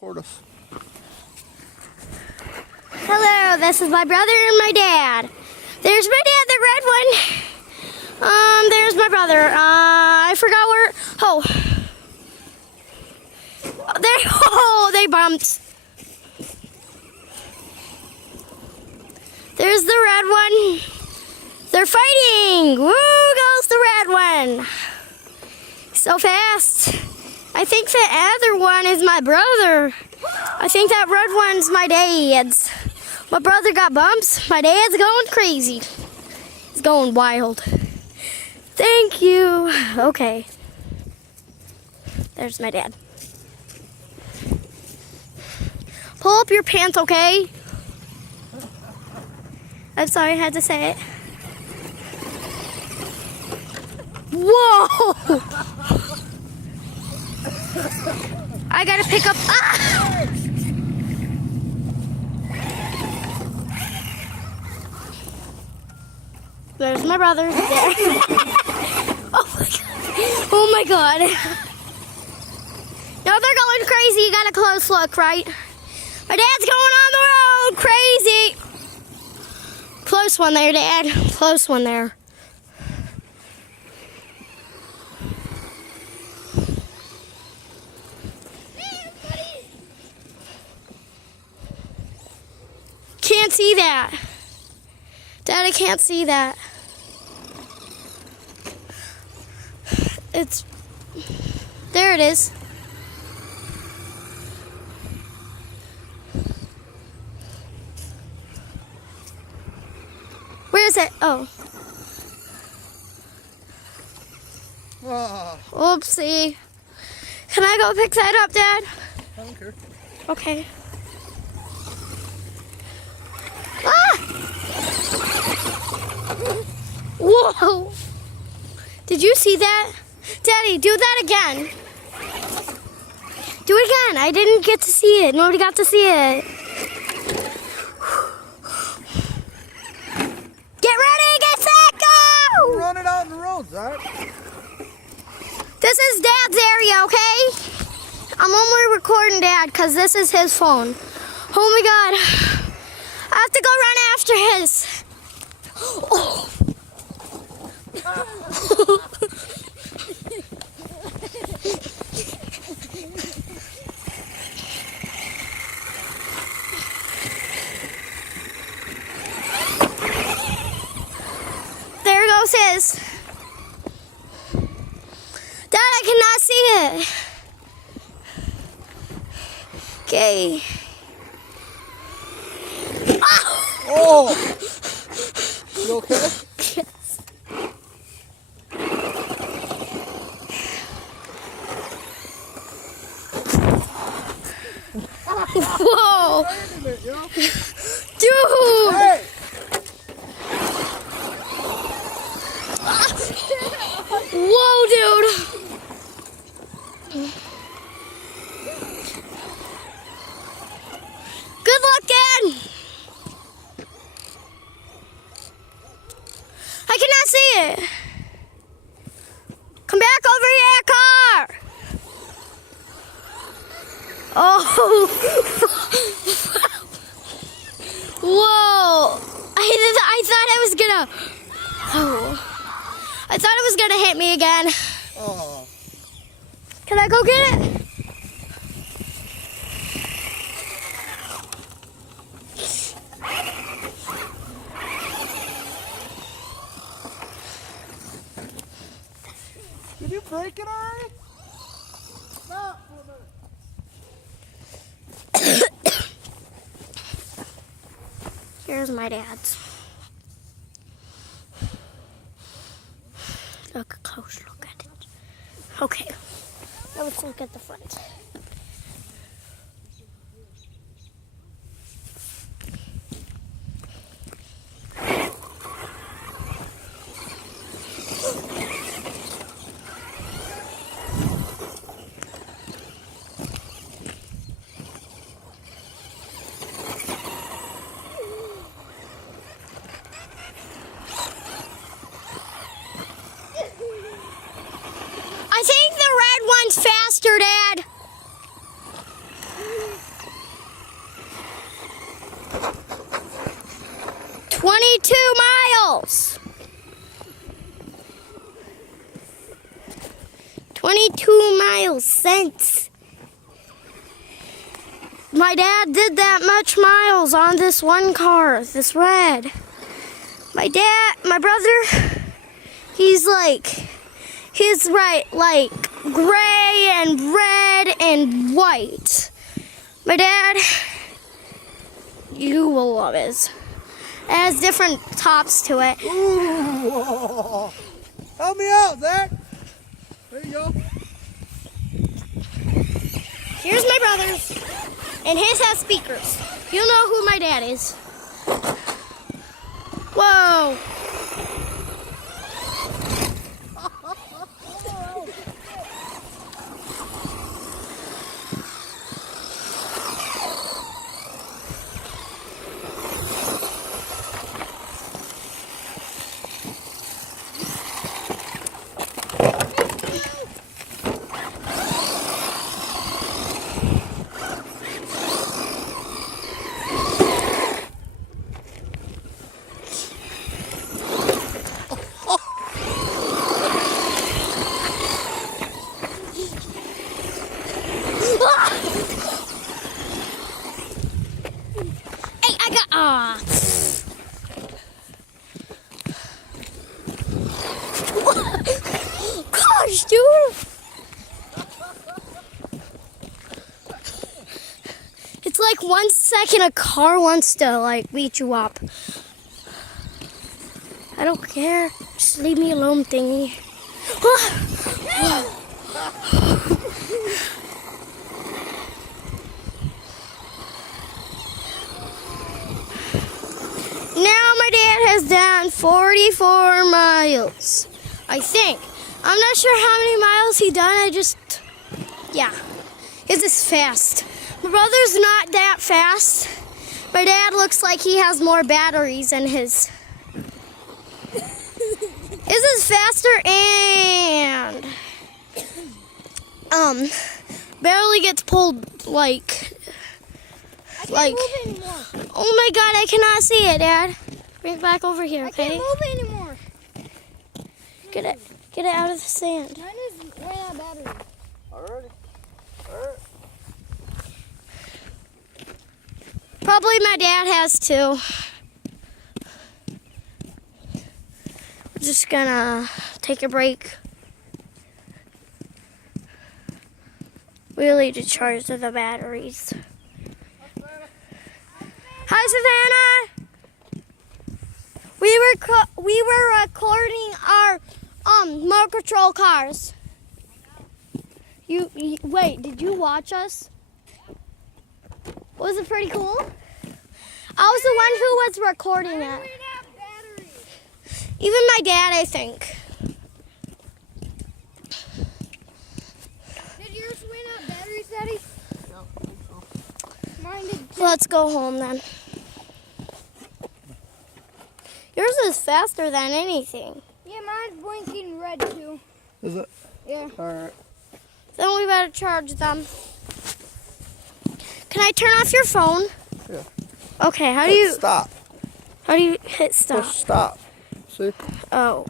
Hello, this is my brother and my dad. There's my dad, the red one. There's my brother. I forgot where. Oh, there. Oh, they bumped. There's the red one. They're fighting. Woo goes the red one. So fast. I think the other one is my brother. I think that red one's my dad's. My brother got bumps. My dad's going crazy. He's going wild. Thank you. Okay. There's my dad. Pull up your pants, okay? I'm sorry I had to say it. Whoa! I gotta pick up. Ah! There's my brother. There. Oh my god. Now they're going crazy. You got a close look, right? My dad's going on the road. Crazy. Close one there, Dad. Close one there. Can't see that. Dad, I can't see that. It's, there it is. Where is it? Oh. Oopsie. Can I go pick that up, Dad? I don't care. Okay. Ah! Whoa! Did you see that? Daddy, do that again. Do it again. I didn't get to see it. Nobody got to see it. Get ready, get set, go! Run it out in the road, Zach. This is Dad's area, okay? I'm only recording Dad because this is his phone. Oh my God. I have to go run after his. Oh. There goes his. Dad, I cannot see it. Okay. Oh! You okay? Yes. Whoa! Dude! Hey! Whoa, dude! Good luck, Dad! I cannot see it. Come back over here, car! Oh! Whoa! I thought I was gonna... Oh. I thought it was gonna hit me again. Oh. Can I go get it? Did you break it already? Stop for a minute. Here's my dad's. Look, a close look at it. Okay, now let's look at the front. I think the red one's faster, Dad. 22 miles. 22 miles since. My dad did that much miles on this one car, this red. My brother, he's right, like gray and red and white. My dad, you will love his. It has different tops to it. Ooh. Help me out, Zach. There you go. Here's my brother's, and his has speakers. You'll know who my dad is. Whoa. Hey, I got gosh, dude. It's like 1 second a car wants to beat you up. I don't care. Just leave me alone, thingy. Now my dad has done 44 miles, I think. I'm not sure how many miles he done. Yeah, his is fast. My brother's not that fast. My dad looks like he has more batteries than his. His is faster and barely gets pulled I can't move anymore. Oh my God, I cannot see it, Dad. Bring it back over here, okay? I can't move anymore. Get it out of the sand. Mine is ran out of battery. Alright. Probably my dad has too. We're just gonna take a break. Really to charge the batteries. Hi, Savannah. We were recording our remote control cars. You wait, did you watch us? Was it pretty cool? I was the one who was recording it. Even my dad, I think. Did yours win out batteries, Daddy? No. Mine did. Let's go home then. Yours is faster than anything. Yeah, mine's blinking red too. Is it? Yeah. Alright. Then we better charge them. Can I turn off your phone? Yeah. Okay, how do you Stop. hit stop? Push stop. See? Oh.